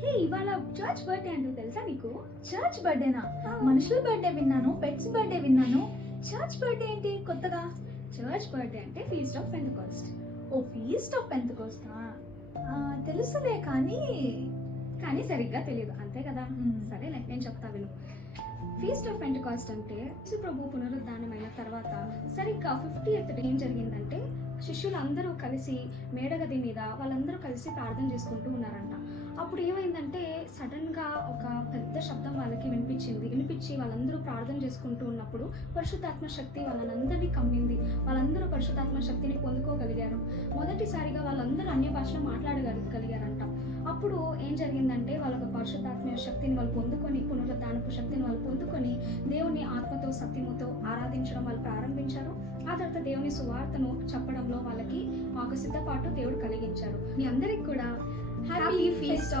హే, ఇవాళ church birthday అంటూ తెలుసా నీకు? చర్చ్ బర్త్డేనా? మనుషుల బర్త్డే విన్నాను, పెట్స్ బర్త్డే విన్నాను. చర్చ్ బర్త్డే ఏంటి కొత్తగా? చర్చ్ బర్త్డే అంటే feast of pentecost. Oh, feast of పెంతెకోస్తా. తెలుసులే కానీ సరిగ్గా తెలియదు, అంతే కదా. మ్మ్. సరేలే, నేను చెప్తా విను. ఫీస్ట్ ఆఫ్ పెంటెకోస్ట్ అంటే యేసు ప్రభు పునరుద్ధానమైన తర్వాత సరిగ్గా 50th డే ఏం జరిగిందంటే, శిష్యులందరూ కలిసి మేడగది మీద వాళ్ళందరూ కలిసి ప్రార్థన చేసుకుంటూ ఉన్నారంట. అప్పుడు ఏమైందంటే సడన్గా ఒక పెద్ద శబ్దం వాళ్ళకి వినిపించి వాళ్ళందరూ ప్రార్థన చేసుకుంటూ ఉన్నప్పుడు పరిశుద్ధాత్మ శక్తి వాళ్ళందరినీ కమ్మింది. వాళ్ళందరూ పరిశుద్ధాత్మ శక్తిని పొందుకోగలిగారు. మొదటిసారిగా వాళ్ళందరూ అన్య భాషలో మాట్లాడగలిగారంట. అప్పుడు ఏం జరిగిందంటే వాళ్ళ పరిశుద్ధాత్మ శక్తిని వాళ్ళు పొందుకొని, పునరుద్ధానపు శక్తిని వాళ్ళు పొందుకొని దేవుని ఆత్మతో సత్యముతో ఆరాధించడం వాళ్ళు ప్రారంభించారు. ఆ తర్వాత దేవుని సువార్తను చెప్పడంలో వాళ్ళకి ఒక సిద్ధపాటు దేవుడు కలిగించారు. మీ అందరికి కూడా హ్యాపీ ఫీస్ట్ ఆఫ్